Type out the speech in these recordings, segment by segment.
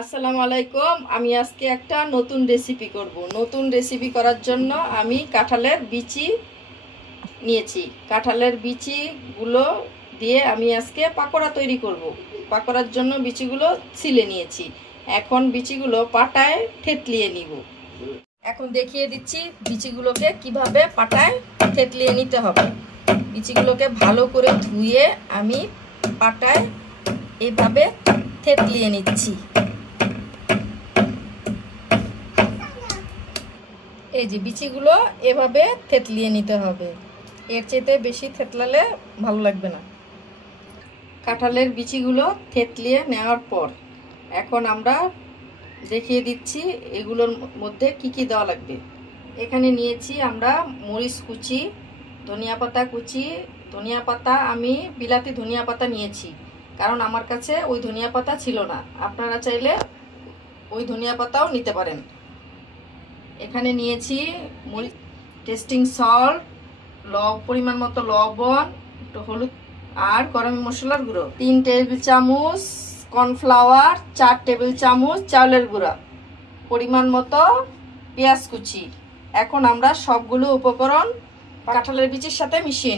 আসসালামু আলাইকুম। আমি আজকে একটা নতুন রেসিপি করব। নতুন রেসিপি করার জন্য আমি কাঁঠালের বিচি নিয়েছি। কাঁঠালের বিচিগুলো দিয়ে আমি আজকে পাকোড়া তৈরি করব। পাকোড়ার জন্য বিচিগুলো ছিলে নিয়েছি। এখন বিচিগুলো পাটায় থেতলিয়ে নিব। এখন দেখিয়ে দিচ্ছি বিচিগুলোকে কিভাবে পাটায় থেতলিয়ে নিতে হবে। বিচিগুলোকে ভালো করে ধুয়ে আমি পাটায় এইভাবে থেতলিয়ে নিচ্ছি। এই যে বিচিগুলো এভাবে থেতলিয়ে নিতে হবে, এর চেয়ে বেশি থেতলালে ভালো লাগবে না। কাঁঠালের বিচিগুলো থেতলিয়ে নেওয়ার পর এখন আমরা দেখিয়ে দিচ্ছি এগুলোর মধ্যে কি কি দেওয়া লাগবে। এখানে নিয়েছি আমরা মরিচ কুচি, ধনিয়া পাতা কুচি। ধনিয়া পাতা আমি বিলাতি ধনিয়া পাতা নিয়েছি, কারণ আমার কাছে ওই ধনিয়া পাতা ছিল না। আপনারা চাইলে ওই ধনিয়া পাতাও নিতে পারেন। এখানে নিয়েছি মরিচ, টেস্টিং সল্ট, পরিমাণ মতো লবণ, একটু হলুদ আর গরম মশলার গুঁড়ো, 3 টেবিল চামচ কর্নফ্লাওয়ার, 4 টেবিল চামচ চাউলের গুঁড়া, পরিমাণ মতো পেঁয়াজ কুচি। এখন আমরা সবগুলো উপকরণ কাঁঠালের বিচির সাথে মিশিয়ে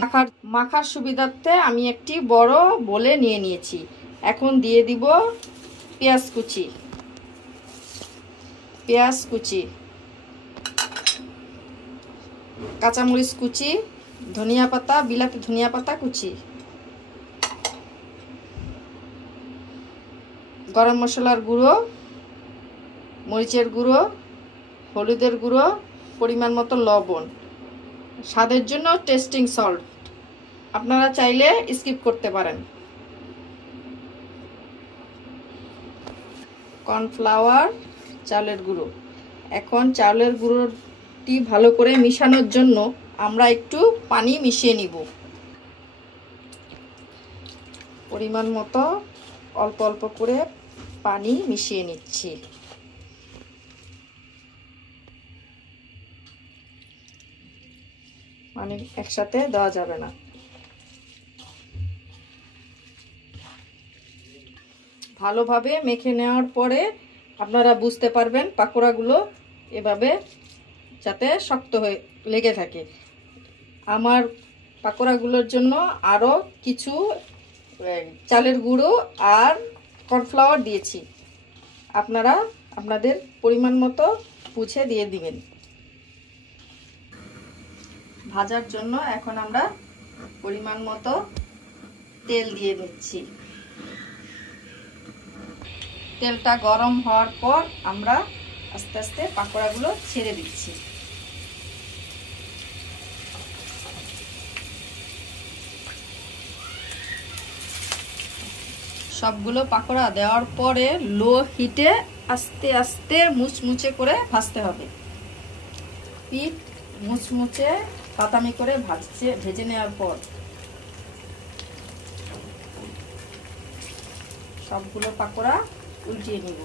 মাখার সুবিধার্থে আমি একটি বড় বলে নিয়ে নিয়েছি। এখন দিয়ে দিব পেঁয়াজ কুচি, কাঁচামরিচ কুচি, ধনিয়া পাতা, বিলাতি ধনিয়া পাতা কুচি, গরম মশলার গুঁড়ো, মরিচের গুঁড়ো, হলুদের গুঁড়ো, পরিমাণ মতো লবণ, স্বাদের জন্য টেস্টিং সল্ট। আপনারা চাইলে স্কিপ করতে পারেন। কর্নফ্লাওয়ার, চালের গুঁড়ো। এখন চালের গুঁড়োটি ভালো করে মিশানোর জন্য আমরা একটু পানি মিশিয়ে নিব। পরিমাণ মতো অল্প অল্প করে পানি মিশিয়ে নিচ্ছি। পানি একসাথে দেওয়া যাবে না। ভালোভাবে মেখে নেওয়ার পরে আপনারা বুঝতে পারবেন পাকোড়াগুলো এভাবে যাতে শক্ত হয়ে লেগে থাকে। আমার পাকোড়াগুলোর জন্য আরও কিছু চালের গুঁড়ো আর কর্নফ্লাওয়ার দিয়েছি। আপনারা আপনাদের পরিমাণ মতো বুঝে দিয়ে দিবেন। ভাজার জন্য এখন আমরা পরিমাণ মতো তেল দিয়ে দিচ্ছি। তেলটা গরম হওয়ার পর আমরা আস্তে আস্তে পাকোড়াগুলো ছেড়ে দিচ্ছি। সবগুলো পাকোড়া দেওয়ার পরে লো হিটে আস্তে আস্তে মুচমুচে করে ভাজতে হবে। পিঠ মুচমুচে বাদামি করে ভেজে নেওয়ার পর সবগুলো পাকোড়া উল্টিয়ে নিব।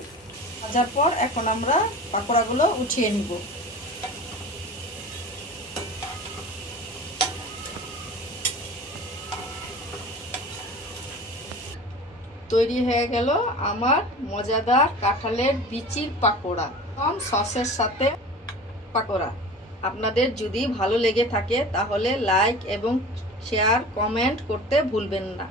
ভাজার পর এখন আমরা পাকোড়াগুলো উঠিয়ে নিব। তৈরি হয়ে গেল আমার মজাদার কাঁঠালের বিচির পাকোড়া, সসের সাথে পাকোড়া। আপনাদের যদি ভালো লেগে থাকে তাহলে লাইক এবং শেয়ার, কমেন্ট করতে ভুলবেন না।